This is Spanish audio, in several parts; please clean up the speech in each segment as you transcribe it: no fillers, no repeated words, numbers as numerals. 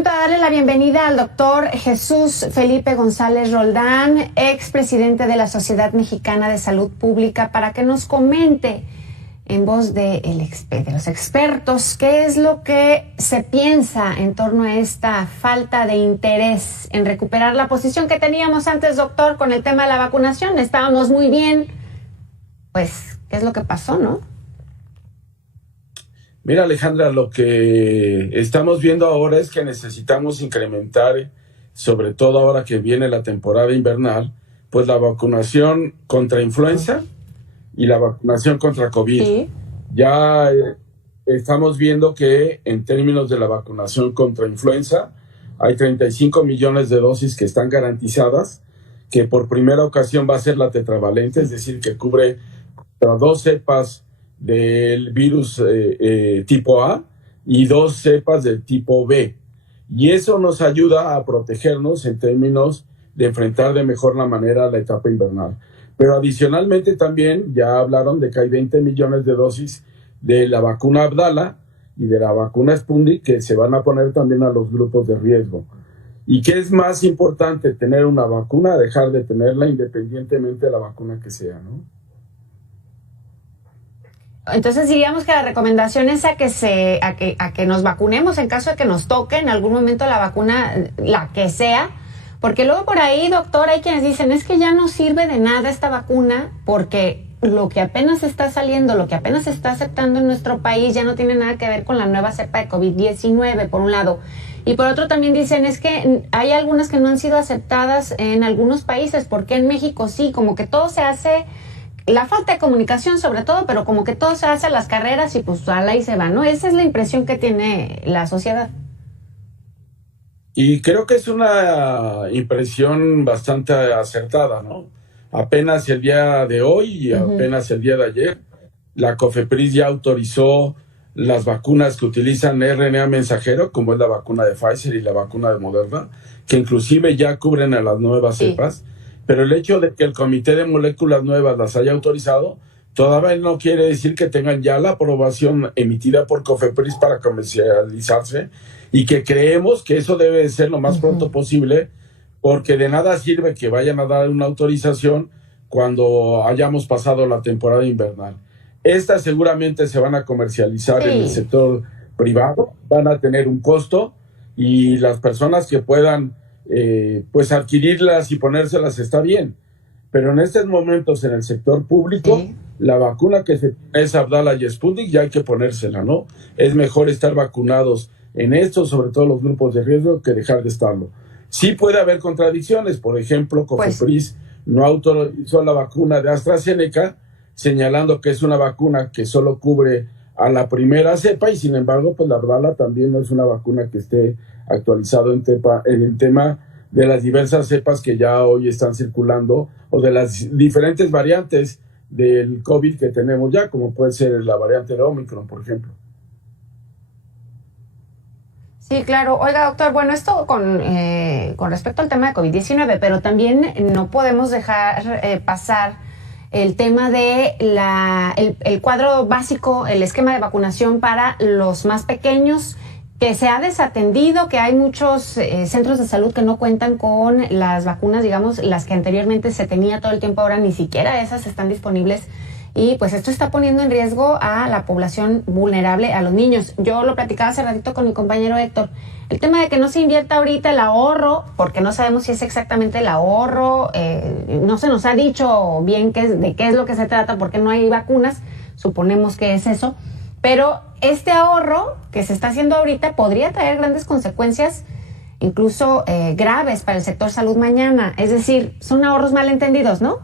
momento de darle la bienvenida al doctor Jesús Felipe González Roldán, expresidente de la Sociedad Mexicana de Salud Pública, para que nos comente en voz de los expertos qué es lo que se piensa en torno a esta falta de interés en recuperar la posición que teníamos antes, doctor, con el tema de la vacunación. Estábamos muy bien. Pues, ¿qué es lo que pasó, no? Mira, Alejandra, lo que estamos viendo ahora es que necesitamos incrementar, sobre todo ahora que viene la temporada invernal, pues la vacunación contra influenza y la vacunación contra COVID. Sí. Ya estamos viendo que en términos de la vacunación contra influenza hay 35 millones de dosis que están garantizadas, que por primera ocasión va a ser la tetravalente, es decir, que cubre las dos cepas del virus tipo A y dos cepas del tipo B. Y eso nos ayuda a protegernos en términos de enfrentar de mejor la manera la etapa invernal. Pero adicionalmente también ya hablaron de que hay 20 millones de dosis de la vacuna Abdala y de la vacuna Sputnik que se van a poner también a los grupos de riesgo. ¿Y qué es más importante, tener una vacuna, dejar de tenerla independientemente de la vacuna que sea, ¿no? Entonces diríamos que la recomendación es a que nos vacunemos en caso de que nos toque en algún momento la vacuna, la que sea, porque luego por ahí, doctor, hay quienes dicen es que ya no sirve de nada esta vacuna porque lo que apenas está saliendo, lo que apenas se está aceptando en nuestro país ya no tiene nada que ver con la nueva cepa de COVID-19, por un lado. Y por otro también dicen es que hay algunas que no han sido aceptadas en algunos países, porque en México sí, como que todo se hace... La falta de comunicación sobre todo, pero como que todo se hace a las carreras y pues ala y se va, ¿no? Esa es la impresión que tiene la sociedad. Y creo que es una impresión bastante acertada, ¿no? Apenas el día de hoy y apenas el día de ayer, la COFEPRIS ya autorizó las vacunas que utilizan RNA mensajero, como es la vacuna de Pfizer y la vacuna de Moderna, que inclusive ya cubren a las nuevas cepas. Pero el hecho de que el Comité de Moléculas Nuevas las haya autorizado todavía no quiere decir que tengan ya la aprobación emitida por COFEPRIS para comercializarse, y que creemos que eso debe ser lo más pronto posible, porque de nada sirve que vayan a dar una autorización cuando hayamos pasado la temporada invernal. Estas seguramente se van a comercializar en el sector privado, van a tener un costo, y las personas que puedan pues adquirirlas y ponérselas está bien, pero en estos momentos en el sector público la vacuna que se es Abdala y Sputnik ya hay que ponérsela, ¿no? Es mejor estar vacunados en estos, sobre todo los grupos de riesgo, que dejar de estarlo. Sí puede haber contradicciones, por ejemplo, COFEPRIS no autorizó la vacuna de AstraZeneca, señalando que es una vacuna que solo cubre a la primera cepa, y sin embargo, pues la Abdala también no es una vacuna que esté actualizado en el tema de las diversas cepas que ya hoy están circulando, o de las diferentes variantes del COVID que tenemos ya, como puede ser la variante de Omicron, por ejemplo. Sí, claro. Oiga, doctor, bueno, esto con respecto al tema de COVID-19, pero también no podemos dejar pasar el tema de el cuadro básico, el esquema de vacunación para los más pequeños, que se ha desatendido, que hay muchos centros de salud que no cuentan con las vacunas, digamos, las que anteriormente se tenía todo el tiempo, ahora ni siquiera esas están disponibles, y pues esto está poniendo en riesgo a la población vulnerable, a los niños. Yo lo platicaba hace ratito con mi compañero Héctor, el tema de que no se invierta ahorita el ahorro, porque no sabemos si es exactamente el ahorro, no se nos ha dicho bien de qué es lo que se trata, porque no hay vacunas, suponemos que es eso, pero este ahorro que se está haciendo ahorita podría traer grandes consecuencias, incluso graves para el sector salud mañana. Es decir, son ahorros malentendidos, ¿no?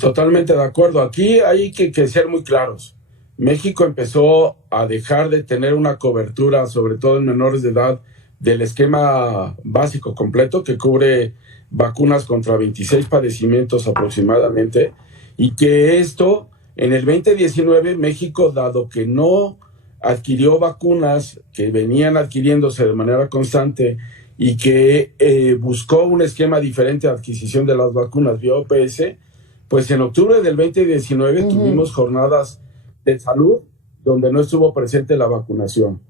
Totalmente de acuerdo. Aquí hay que ser muy claros. México empezó a dejar de tener una cobertura, sobre todo en menores de edad, del esquema básico completo que cubre vacunas contra 26 padecimientos aproximadamente, y que esto, en el 2019, México, dado que no adquirió vacunas que venían adquiriéndose de manera constante y que buscó un esquema diferente de adquisición de las vacunas vía OPS, pues en octubre del 2019 tuvimos jornadas de salud donde no estuvo presente la vacunación.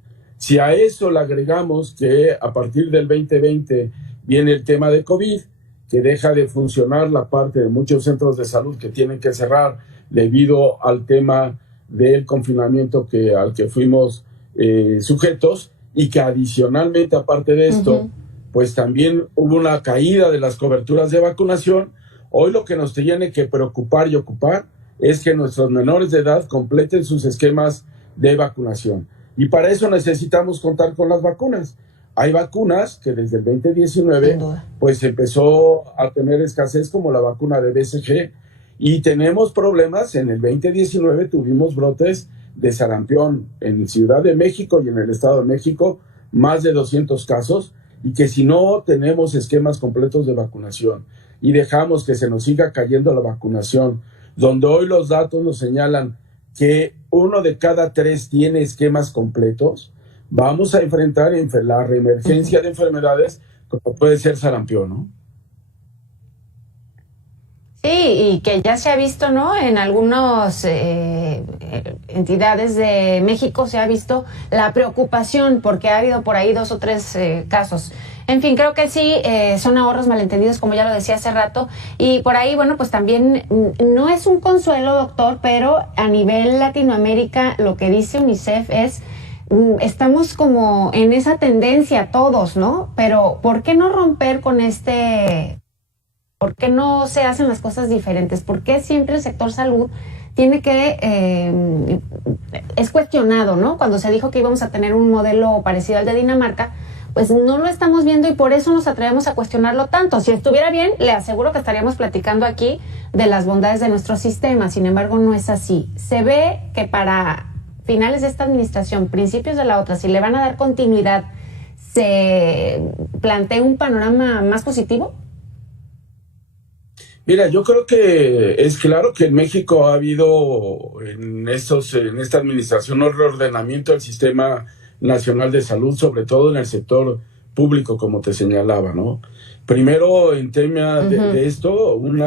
Si a eso le agregamos que a partir del 2020 viene el tema de COVID, que deja de funcionar la parte de muchos centros de salud que tienen que cerrar debido al tema del confinamiento al que fuimos sujetos, y que adicionalmente, aparte de esto, pues también hubo una caída de las coberturas de vacunación. Hoy lo que nos tiene que preocupar y ocupar es que nuestros menores de edad completen sus esquemas de vacunación. Y para eso necesitamos contar con las vacunas. Hay vacunas que desde el 2019 pues empezó a tener escasez, como la vacuna de BCG, y tenemos problemas. En el 2019 tuvimos brotes de sarampión en Ciudad de México y en el Estado de México, más de 200 casos, y que si no tenemos esquemas completos de vacunación y dejamos que se nos siga cayendo la vacunación, donde hoy los datos nos señalan que 1 de cada 3 tiene esquemas completos, vamos a enfrentar la reemergencia de enfermedades como puede ser sarampión, ¿no? Sí, y que ya se ha visto, ¿no? En algunas entidades de México se ha visto la preocupación porque ha habido por ahí 2 o 3 casos. En fin, creo que sí, son ahorros malentendidos, como ya lo decía hace rato. Y por ahí, bueno, pues también no es un consuelo, doctor, pero a nivel Latinoamérica lo que dice UNICEF es, estamos como en esa tendencia todos, ¿no? Pero ¿por qué no romper con ¿por qué no se hacen las cosas diferentes? ¿Por qué siempre el sector salud tiene que, es cuestionado, ¿no? Cuando se dijo que íbamos a tener un modelo parecido al de Dinamarca, pues no lo estamos viendo y por eso nos atrevemos a cuestionarlo tanto. Si estuviera bien, le aseguro que estaríamos platicando aquí de las bondades de nuestro sistema. Sin embargo, no es así. Se ve que para finales de esta administración, principios de la otra, si le van a dar continuidad, ¿se plantea un panorama más positivo? Mira, yo creo que es claro que en México ha habido en esta administración un reordenamiento del Sistema Nacional de Salud, sobre todo en el sector público, como te señalaba, ¿no? Primero, en tema de esto, un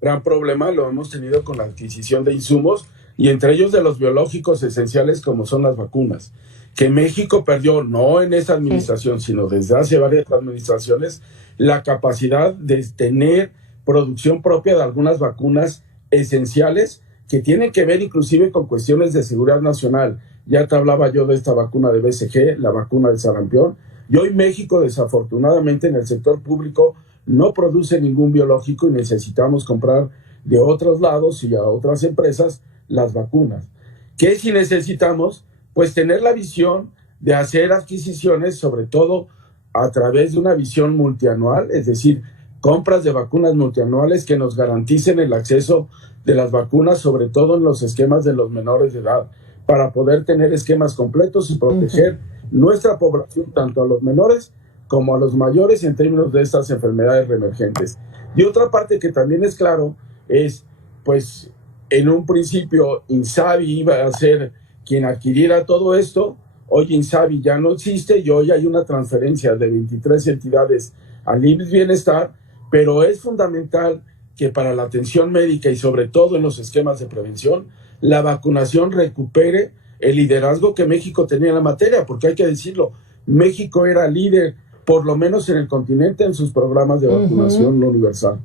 gran problema lo hemos tenido con la adquisición de insumos, y entre ellos de los biológicos esenciales como son las vacunas, que México perdió, no en esta administración, sino desde hace varias administraciones, la capacidad de tener producción propia de algunas vacunas esenciales que tienen que ver inclusive con cuestiones de seguridad nacional. Ya te hablaba yo de esta vacuna de BCG, la vacuna del sarampión, y hoy México desafortunadamente en el sector público no produce ningún biológico y necesitamos comprar de otros lados y a otras empresas las vacunas. ¿Qué si necesitamos? Pues tener la visión de hacer adquisiciones, sobre todo a través de una visión multianual, es decir, compras de vacunas multianuales que nos garanticen el acceso de las vacunas, sobre todo en los esquemas de los menores de edad, para poder tener esquemas completos y proteger nuestra población, tanto a los menores como a los mayores, en términos de estas enfermedades reemergentes. Y otra parte que también es claro es, pues, en un principio Insabi iba a ser quien adquiriera todo esto. Hoy Insabi ya no existe y hoy hay una transferencia de 23 entidades al IMSS Bienestar, pero es fundamental que para la atención médica y sobre todo en los esquemas de prevención, la vacunación recupere el liderazgo que México tenía en la materia, porque hay que decirlo, México era líder, por lo menos en el continente, en sus programas de vacunación universal.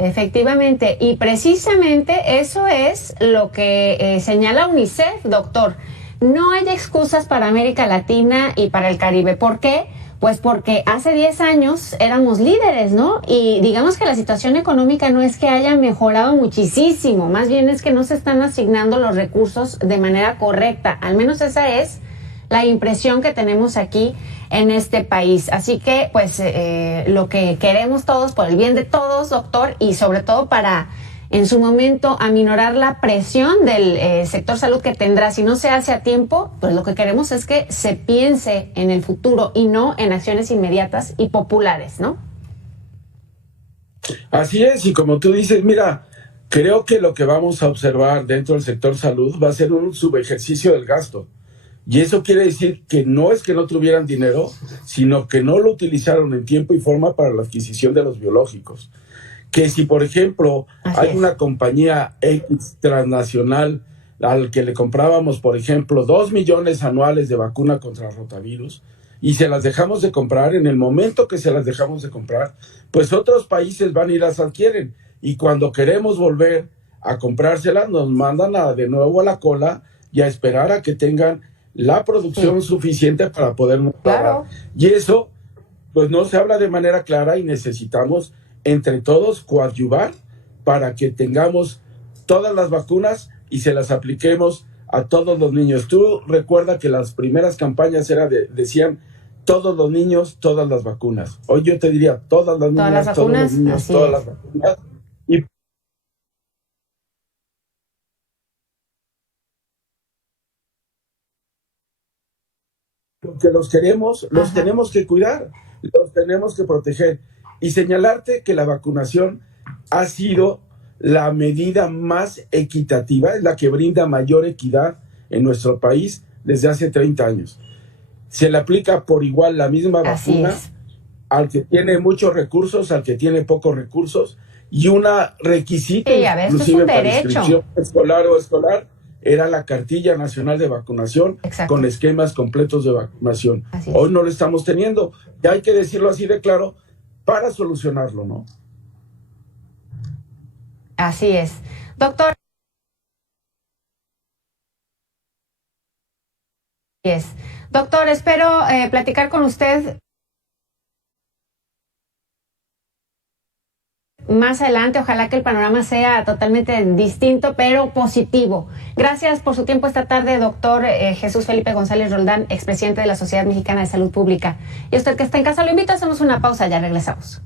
Efectivamente, y precisamente eso es lo que señala UNICEF, doctor. No hay excusas para América Latina y para el Caribe. ¿Por qué? Pues porque hace 10 años éramos líderes, ¿no? Y digamos que la situación económica no es que haya mejorado muchísimo, más bien es que no se están asignando los recursos de manera correcta. Al menos esa es la impresión que tenemos aquí en este país. Así que, pues, lo que queremos todos, por el bien de todos, doctor, y sobre todo para, en su momento, aminorar la presión del sector salud que tendrá. Si no se hace a tiempo, pues lo que queremos es que se piense en el futuro y no en acciones inmediatas y populares, ¿no? Así es, y como tú dices, mira, creo que lo que vamos a observar dentro del sector salud va a ser un subejercicio del gasto. Y eso quiere decir que no es que no tuvieran dinero, sino que no lo utilizaron en tiempo y forma para la adquisición de los biológicos. Que si, por ejemplo, hay una compañía X transnacional al que le comprábamos, por ejemplo, 2 millones anuales de vacuna contra rotavirus, y se las dejamos de comprar, en el momento que se las dejamos de comprar, pues otros países van y las adquieren. Y cuando queremos volver a comprárselas, nos mandan de nuevo a la cola y a esperar a que tengan la producción suficiente para poder pagar. Y eso, pues no se habla de manera clara, y necesitamos entre todos coadyuvar para que tengamos todas las vacunas y se las apliquemos a todos los niños. Tú recuerda que las primeras campañas decían todos los niños, todas las vacunas. Hoy yo te diría todas las niñas, todos los niños, todas las vacunas. Y porque los queremos, los tenemos que cuidar, los tenemos que proteger. Y señalarte que la vacunación ha sido la medida más equitativa, es la que brinda mayor equidad en nuestro país desde hace 30 años. Se le aplica por igual la misma vacuna al que tiene muchos recursos, al que tiene pocos recursos, y una requisito inclusive para inscripción escolar era la cartilla nacional de vacunación con esquemas completos de vacunación. Hoy no lo estamos teniendo, y hay que decirlo así de claro para solucionarlo, ¿no? Así es. Doctor. Doctor, espero platicar con usted más adelante. Ojalá que el panorama sea totalmente distinto, pero positivo. Gracias por su tiempo esta tarde, doctor Jesús Felipe González Roldán, expresidente de la Sociedad Mexicana de Salud Pública. Y usted que está en casa, lo invito a hacernos una pausa, ya regresamos.